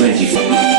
2024.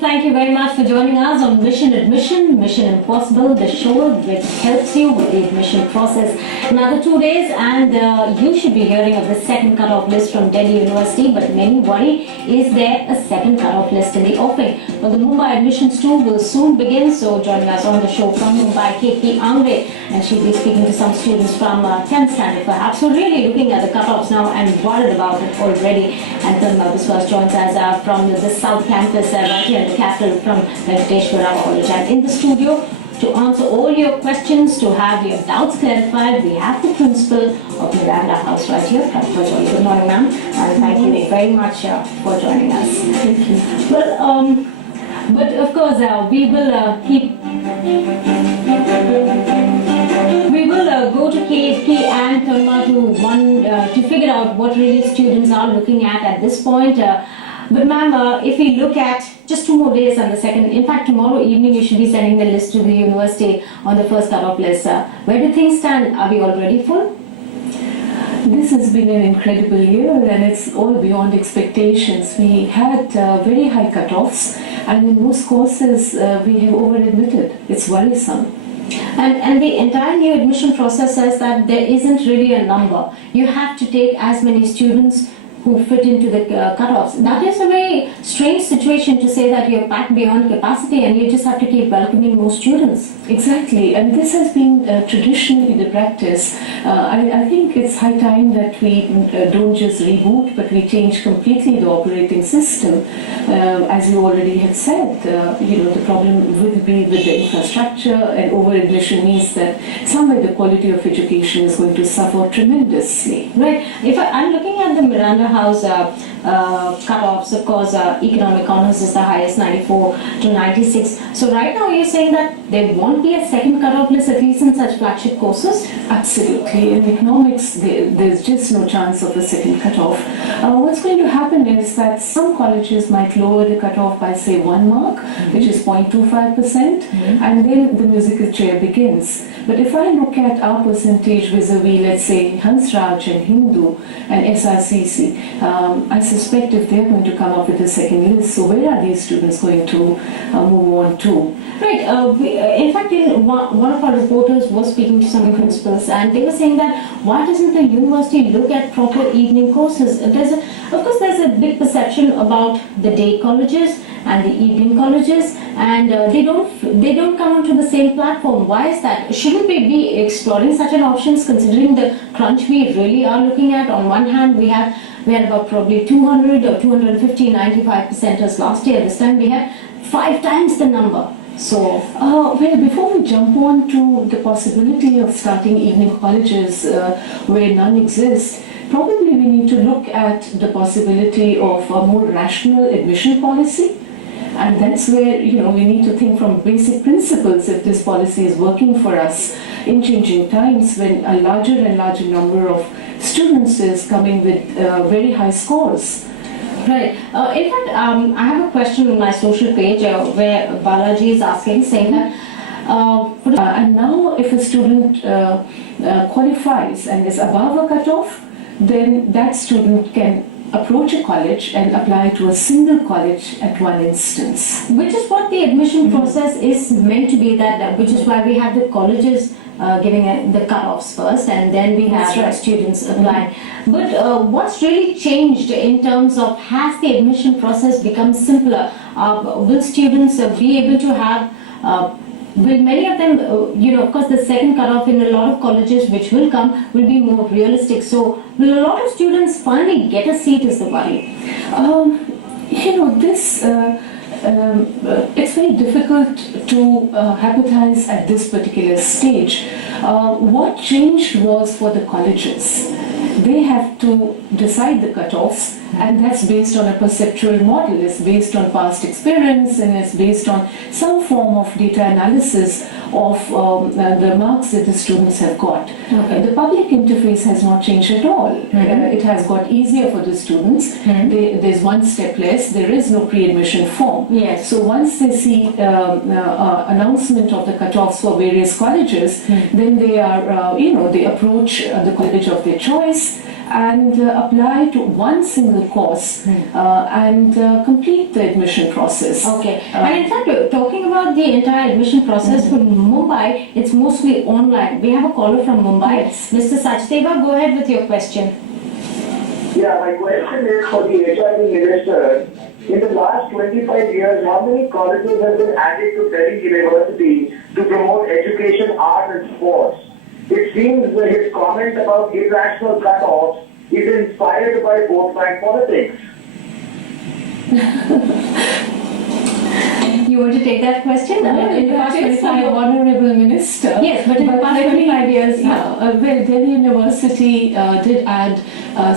Thank you very much for joining us on Mission Admission, Mission Impossible, the show which helps you with the admission process. Another 2 days and you should be hearing of the second cut-off list from Delhi University, but many worry, is there a second cut-off list in the offing? Well, the Mumbai admissions tour will soon begin, so joining us on the show from Mumbai, KP Angre, and she'll be speaking to some students from 10th standard perhaps, who are really looking at the cut-offs now and worried about it already. And Tanma Biswas joins us from the South Campus right here in the capital from Venkateshwara College. And in the studio to answer all your questions, to have your doubts clarified, we have the principal of Miranda House right here, Kapil Sibal. Good morning, ma'am, and thank you very much for joining us. Thank you. Well, but of course, we will go to KP and Tanma to figure out what really students are looking at this point. But ma'am, if we look at just 2 more days on the second, in fact tomorrow evening you should be sending the list to the university on the first cut-off list. Where do things stand? Are we already full? This has been an incredible year and it's all beyond expectations. We had very high cut-offs and in most courses we have over-admitted. It's worrisome. And the entire new admission process says that there isn't really a number. You have to take as many students who fit into the cut-offs. That is a very strange situation to say that you're packed beyond capacity and you just have to keep welcoming more students. Exactly, and this has been traditionally the practice. I think it's high time that we don't just reboot, but we change completely the operating system. As you already had said, the problem will be with the infrastructure, and over-admission means that somewhere the quality of education is going to suffer tremendously. Right. If I'm looking at the Miranda House cut-offs, of course, economic honors is the highest, 94 to 96. So right now you're saying that there won't be a second cut-off list, at least in such flagship courses? Absolutely. In economics, there's just no chance of a second cut-off. What's going to happen is that some colleges might lower the cut-off by say 1 mark, which is 0.25%, and then the musical chair begins. But if I look at our percentage vis-a-vis, let's say, Hansraj and Hindu and SRCC, I suspect if they're going to come up with a second list, so where are these students going to move on to? Right. In fact, one of our reporters was speaking to some principals and they were saying that why doesn't the university look at proper evening courses? Of course, there's a big perception about the day colleges and the evening colleges, and they don't come onto the same platform. Why is that? Shouldn't we be exploring such an options, considering the crunch we really are looking at? On one hand, we had about probably 200 or 250 95%ers last year. This time we have 5 times the number. So, well, before we jump on to the possibility of starting evening colleges where none exist, probably we need to look at the possibility of a more rational admission policy. And that's where, we need to think from basic principles if this policy is working for us in changing times when a larger and larger number of students is coming with very high scores. Right. In fact, I have a question on my social page where Balaji is asking, saying that and now if a student qualifies and is above a cutoff, then that student can approach a college and apply to a single college at one instance. Which is what the admission process is meant to be, which is why we have the colleges giving the cut-offs first, and then we have students applying. But what's really changed in terms of, has the admission process become simpler? Will students be able to have will many of them, of course the second cut-off in a lot of colleges which will come will be more realistic. So will a lot of students finally get a seat is the worry? This it's very difficult to hypothesize at this particular stage. What changed was for the colleges. They have to decide the cutoffs, and that's based on a perceptual model. It's based on past experience, and it's based on some form of data analysis of the marks that the students have got. Okay. The public interface has not changed at all. It has got easier for the students. There's one step less. There is no pre-admission form. Yes. So once they see announcement of the cutoffs for various colleges, then they are, they approach the college of their choice and apply to one single course and complete the admission process. Okay. And in fact, talking about the entire admission process for Mumbai, it's mostly online. We have a caller from Mumbai. Yes. Mr. Sachdeva, go ahead with your question. Yeah, my question is for the HRD minister. In the last 25 years, how many colleges have been added to Delhi University to promote education, art and sports? It seems that his comment about irrational cutoffs is inspired by vote bank politics. You want to take that question? In the past 25 honorable minister. Yes, but in the past 25 years, well, Delhi University did add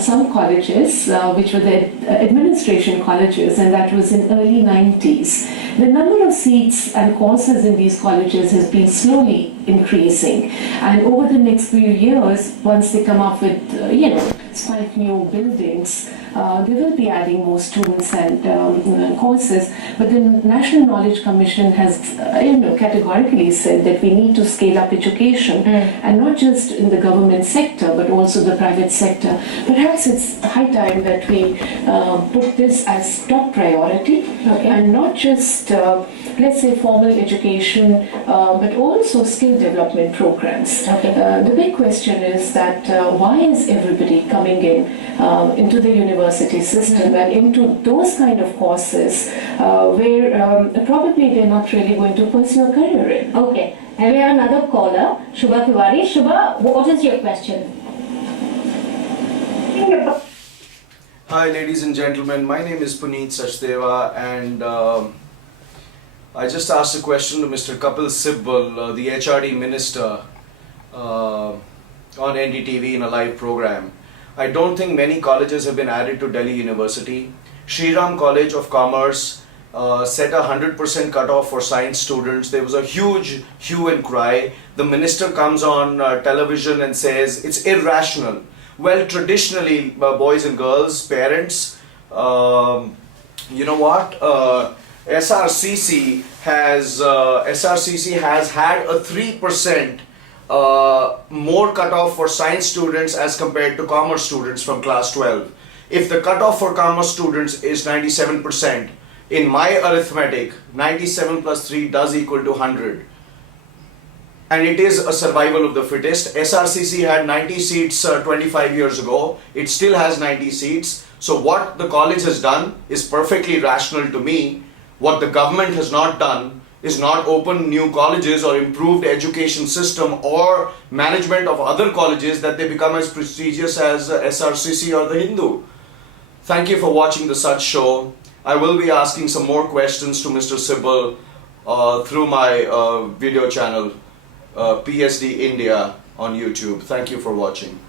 some colleges, which were the administration colleges, and that was in early 90s. The number of seats and courses in these colleges has been slowly increasing, and over the next few years, once they come up with, quite new buildings, they will be adding more students and courses. But the National Knowledge Commission has, categorically said that we need to scale up education, and not just in the government sector, but also the private sector. Perhaps it's high time that we put this as top priority, and not just, let's say, formal education, but also skill development programs. The big question is that why is everybody coming into the university system and into those kind of courses where probably they're not really going to pursue a career in? Okay. And we have another caller, Shubha Tiwari. Shubha, what is your question? Hi ladies and gentlemen, my name is Puneet Sachdeva, and I just asked a question to Mr. Kapil Sibal, the HRD minister, on NDTV in a live program. I don't think many colleges have been added to Delhi University. Shri Ram College of Commerce set a 100% cutoff for science students. There was a huge hue and cry. The minister comes on television and says it's irrational. Well, traditionally, boys and girls, parents, you know what? SRCC has had a 3% more cutoff for science students as compared to commerce students from class 12. If the cutoff for commerce students is 97%, in my arithmetic, 97 plus 3 does equal to 100. And it is a survival of the fittest. SRCC had 90 seats 25 years ago. It still has 90 seats. So what the college has done is perfectly rational to me. What the government has not done is not open new colleges or improved education system or management of other colleges that they become as prestigious as SRCC or the Hindu. Thank you for watching the Such Show. I will be asking some more questions to Mr. Sibal through my video channel, PSD India on YouTube. Thank you for watching.